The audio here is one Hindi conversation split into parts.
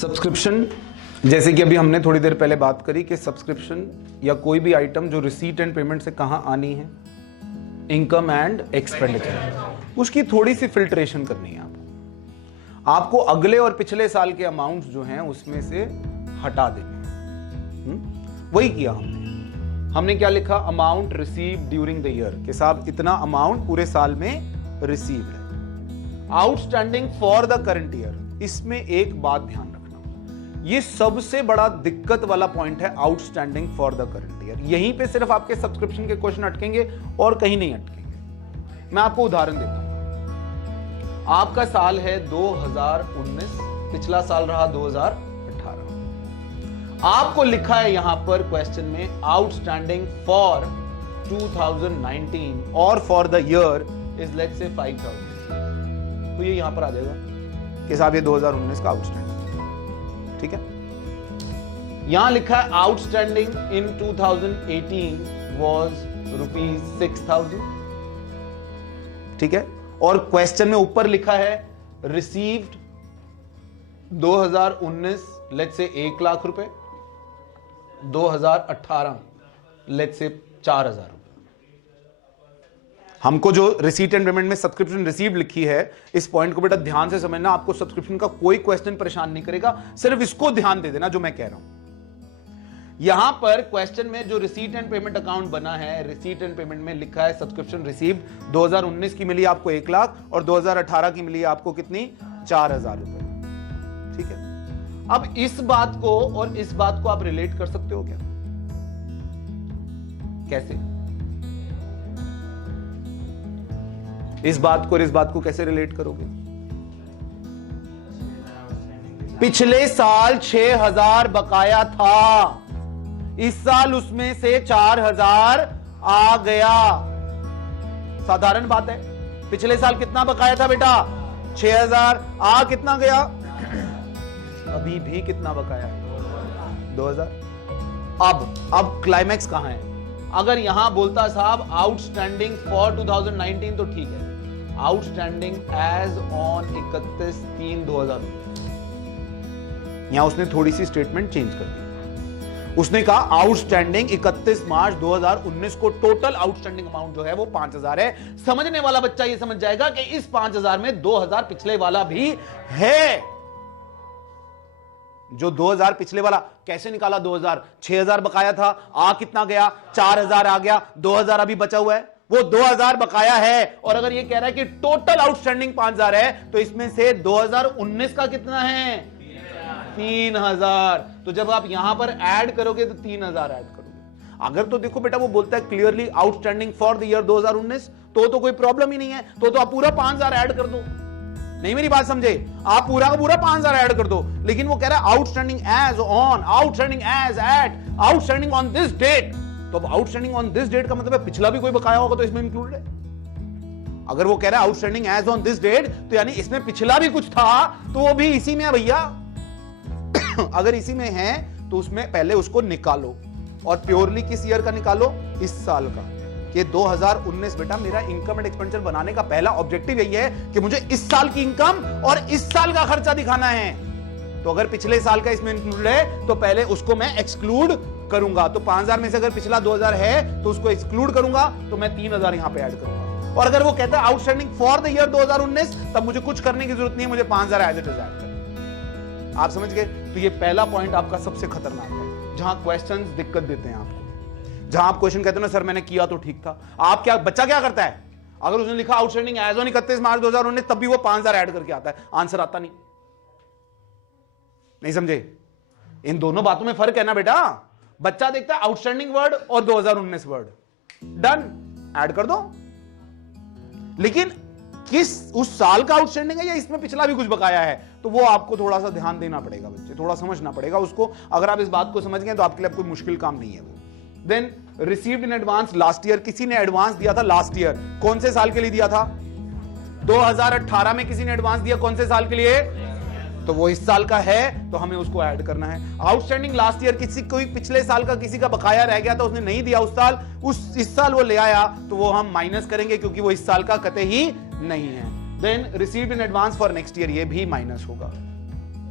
सब्सक्रिप्शन, जैसे कि अभी हमने थोड़ी देर पहले बात करी कि सब्सक्रिप्शन या कोई भी आइटम जो रिसीट एंड पेमेंट से कहां आनी है, इनकम एंड एक्सपेंडिचर, उसकी थोड़ी सी फिल्ट्रेशन करनी है आपको अगले और पिछले साल के अमाउंट्स जो हैं उसमें से हटा देने। वही किया हमने क्या लिखा, amount receive during the year, कि साहब इतना अमाउंट पूरे साल में रिसीव है। Outstanding for the current year, इसमें एक बात ध्यान रखना, ये सबसे बड़ा दिक्कत वाला पॉइंट है, outstanding for the current year. यहीं पे सिर्फ आपके सब्सक्रिप्शन के क्वेश्चन अटकेंगे और कहीं नहीं अटकेंगे। मैं आपको उदाहरण देता हूं, आपका साल है 2019, पिछला साल रहा 2018, आपको लिखा है यहां पर क्वेश्चन में आउटस्टैंडिंग फॉर 2019 और for the year is let's say 5000, तो ये यहां पर आ जाएगा कि साहब ये 2019 का आउटस्टैंडिंग, ठीक है। यहां लिखा है आउटस्टैंडिंग इन 2018 वाज ₹6000, ठीक है, और क्वेश्चन में ऊपर लिखा है रिसीव्ड 2019 लेट्स से 1 लाख रुपए, 2018 लेट्स से 4000 रुपए। हमको जो रिसीट एंड पेमेंट में सब्सक्रिप्शन रिसीव लिखी है, इस पॉइंट को बेटा ध्यान से समझना, आपको सब्सक्रिप्शन का कोई क्वेश्चन परेशान नहीं करेगा, सिर्फ इसको ध्यान दे देना जो मैं कह रहा हूं। यहां पर क्वेश्चन में जो रिसीट एंड पेमेंट अकाउंट बना है, रिसीट एंड पेमेंट में लिखा है सब्सक्रिप्शन रिसीव 2019 की मिली आपको 1 लाख और 2018 की मिली आपको कितनी, 4000 रुपए, ठीक है। अब इस बात को और इस बात को आप रिलेट कर सकते हो क्या? कैसे? इस बात को और इस बात को कैसे रिलेट करोगे? पिछले साल 6000 बकाया था, इस साल उसमें से 4000 आ गया। साधारण बात है, पिछले साल कितना बकाया था बेटा, 6000, आ कितना गया, अभी भी कितना बकाया है, 2000। अब क्लाइमैक्स कहां है? अगर यहां बोलता साहब आउटस्टैंडिंग फॉर 2019 तो ठीक है, आउटस्टैंडिंग एज ऑन 31/3/2000, यहां उसने थोड़ी सी स्टेटमेंट चेंज कर दी। उसने कहा आउटस्टैंडिंग 31 मार्च 2019 को टोटल आउटस्टैंडिंग अमाउंट जो है वो 5000 है। समझने वाला बच्चा ये समझ जाएगा कि इस 5000 में 2000 पिछले वाला भी है। जो 2000 पिछले वाला कैसे निकाला, 2000, 6000 बकाया था, आ कितना गया, 4000 आ गया, 2000 अभी बचा हुआ है, वो 2000 बकाया है। और अगर ये कह रहा है कि टोटल आउटस्टैंडिंग 5000 है, तो इसमें से 2019 का कितना है, 3000। तो जब आप यहां पर ऐड करोगे तो 3000 ऐड करोगे। अगर तो देखो बेटा वो बोलता है clearly outstanding for the year 2019, तो कोई प्रॉब्लम ही नहीं है, तो आप पूरा 5000 ऐड कर दो। नहीं, मेरी बात समझे, आप पूरा का पूरा 5000 ऐड कर दो। लेकिन वो कह रहा है outstanding as on, outstanding as at, outstanding on this date. तो अब आउटस्टैंडिंग ऑन दिस डेट का मतलब है पिछला भी कोई बकाया होगा तो इसमें इंक्लूडेड है। अगर वो कह रहा है outstanding as on this date, तो यानी इसमें पिछला भी कुछ था, तो वो भी इसी में है भैया। अगर इसी में है तो उसमें पहले उसको निकालो, और प्योरली किस ईयर का निकालो, इस साल का, कि 2019 बेटा मेरा इनकम एंड एक्सपेंडिचर बनाने का पहला ऑब्जेक्टिव यही है कि मुझे इस साल की इनकम और इस साल का खर्चा दिखाना है। तो अगर पिछले साल का इसमें इंक्लूड है तो पहले उसको मैं एक्सक्लूड करूंगा। तो 5000 में से अगर पिछला 2000 है तो उसको एक्सक्लूड करूंगा, तो मैं 3000 यहां पे ऐड करूंगा। और अगर वो कहता है आउटस्टैंडिंग फॉर द ईयर 2019, तब मुझे कुछ करने की जरूरत नहीं है, मुझे 5000 एज इट इज ऐड करना। आप समझ गए? तो ये पहला पॉइंट आपका सबसे खतरनाक है, जहां क्वेश्चंस दिक्कत देते हैं आपको। जहां आप क्वेश्चन कहते हो ना सर मैंने किया तो ठीक था, आप क्या, बच्चा क्या करता है, अगर उसने लिखा आउटस्टैंडिंग एज ऑन 31 मार्च 2019, तब भी वो 5000 ऐड करके आता है, आंसर आता नहीं समझे? इन दोनों बातों में फर्क है ना बेटा। बच्चा देखता है आउटस्टैंडिंग वर्ड और 2019 वर्ड, डन, ऐड कर दो। लेकिन किस उस साल का आउटस्टैंडिंग है या इसमें पिछला भी कुछ बकाया है, तो वो आपको थोड़ा सा ध्यान देना पड़ेगा बच्चे, थोड़ा समझना पड़ेगा उसको। अगर आप इस बात को समझ गए तो आपके लिए कोई मुश्किल काम नहीं है वो। Then received in advance last year, किसी ने एडवांस दिया था लास्ट ईयर, कौन से साल के लिए दिया था, 2018 में किसी ने एडवांस दिया, कौन से साल के लिए, तो वो इस साल का है, तो हमें उसको ऐड करना है। आउटस्टैंडिंग लास्ट ईयर, किसी कोई पिछले साल का किसी का बकाया रह गया था, उसने नहीं दिया उस साल, इस साल वो ले आया, तो वो हम माइनस करेंगे क्योंकि वो इस साल का कतई ही नहीं है। Then received in advance for next year, ये भी माइनस होगा।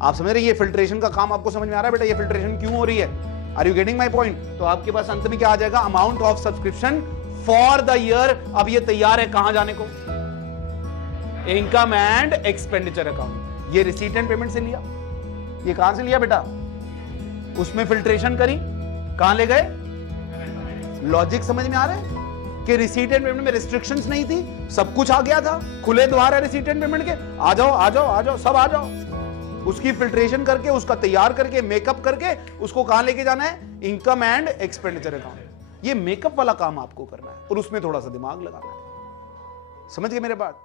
आप समझ रहे हैं? ये फिल्ट्रेशन का काम आपको समझ में आ रहा है बेटा? ये फिल्ट्रेशन क्यों हो रही है? Are you getting my point? तो आपके पास अंत में क्या आ जाएगा? Amount of subscription for the year. अब ये तैयार है कहां जाने को? Income and expenditure account. ये रिसीट एंड पेमेंट से लिया। ये कहां से लिया बेटा? उसमें फिल्ट्रेशन करी, कहां ले गए? लॉजिक समझ में आ रहा है कि रिसीट एंड पेमेंट में रिस्ट्रिक्शंस नहीं थी, सब कुछ आ गया था, खुले द्वार है रिसीट एंड पेमेंट के। आ जाओ आ जाओ आ जाओ, सब आ जाओ। उसकी फिल्ट्रेशन करके, उसका तैयार करके, मेकअप करके उसको कहां लेके जाना है? Income and expenditure account. ये मेकअप वाला काम आपको करना है और उसमें थोड़ा सा दिमाग लगाना है। समझ गए मेरे बात?